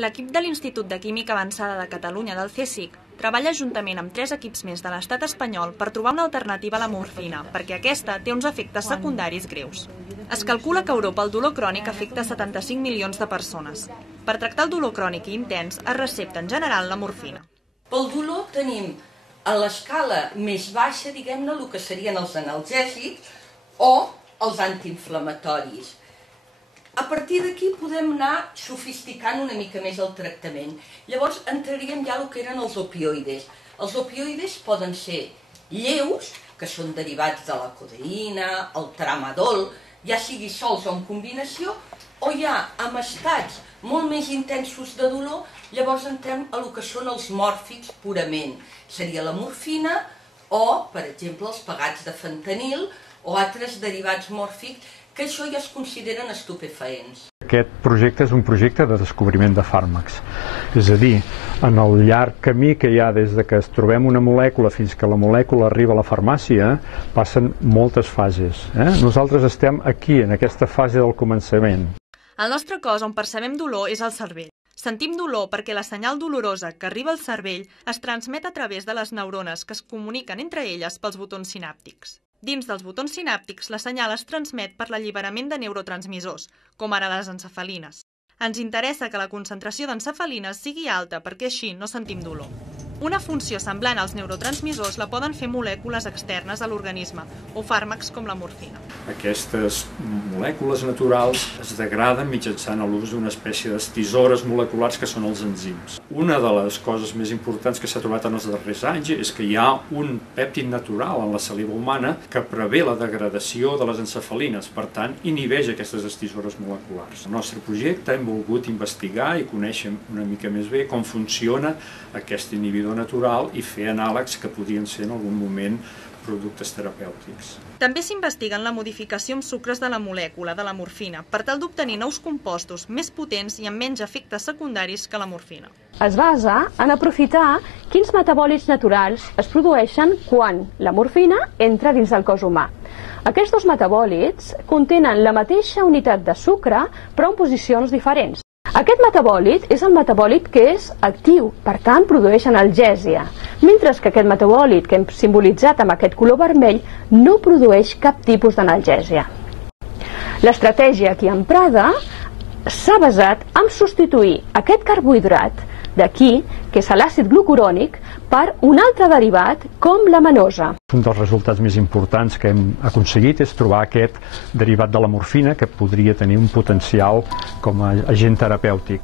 L'equip de l'Institut de Química Avançada de Catalunya del CSIC treballa juntament amb 3 equips més de l'estat espanyol per trobar una alternativa a la morfina, perquè aquesta té uns efectes secundaris greus. Es calcula que a Europa el dolor crònic afecta 75 milions de persones. Per tractar el dolor crònic i intens es recepta en general la morfina. Pel dolor tenim a l'escala més baixa, diguem-ne, el que serien els analgèsics o els antiinflamatoris. A partir d'aquí podem anar sofisticant una mica més el tractament. Llavors entraríem ja el que eren els opioides. Els opioides poden ser lleus, que són derivats de la codeïna, el tramadol, ja sigui sols o en combinació, o ja amb estats molt més intensos de dolor, llavors entrem a el que són els mòrfics purament. Seria la morfina o, per exemple, els pegats de fentanil o altres derivats mòrfics, que això ja es consideren estupefaents. Aquest projecte és un projecte de descobriment de fàrmacs. És a dir, en el llarg camí que hi ha des que es trobem una molècula fins que la molècula arriba a la farmàcia, passen moltes fases. Nosaltres estem aquí, en aquesta fase del començament. El nostre cos on percebem dolor és el cervell. Sentim dolor perquè la senyal dolorosa que arriba al cervell es transmet a través de les neurones que es comuniquen entre elles pels botons sinàptics. Dins dels botons sinàptics, la senyal es transmet per l'alliberament de neurotransmissors, com ara les encefalines. Ens interessa que la concentració d'encefalines sigui alta perquè així no sentim dolor. Una funció semblant als neurotransmissors la poden fer molècules externes a l'organisme o fàrmacs com la morfina. Aquestes molècules naturals es degraden mitjançant l'ús d'una espècie d'estisores moleculars que són els enzims. Una de les coses més importants que s'ha trobat en els darrers anys és que hi ha un pèptid natural en la saliva humana que prevé la degradació de les encefalines, per tant, inhibeix aquestes estisores moleculars. El nostre projecte hem volgut investigar i conèixer una mica més bé com funciona aquest inhibidor natural i fer anàlegs que podien ser en algun moment productes terapèutics. També s'investiguen la modificació amb sucres de la molècula de la morfina per tal d'obtenir nous compostos més potents i amb menys efectes secundaris que la morfina. Es basa en aprofitar quins metabòlits naturals es produeixen quan la morfina entra dins del cos humà. Aquests dos metabòlits contenen la mateixa unitat de sucre però en posicions diferents. Aquest metabòlit és el metabòlit que és actiu, per tant produeix analgèsia, mentre que aquest metabòlit que hem simbolitzat amb aquest color vermell no produeix cap tipus d'analgèsia. L'estratègia aquí emprada s'ha basat en substituir aquest carbohidrat d'aquí, que és l'àcid glucurònic, per un altre derivat com la manosa. Un dels resultats més importants que hem aconseguit és trobar aquest derivat de la morfina que podria tenir un potencial com a agent terapèutic.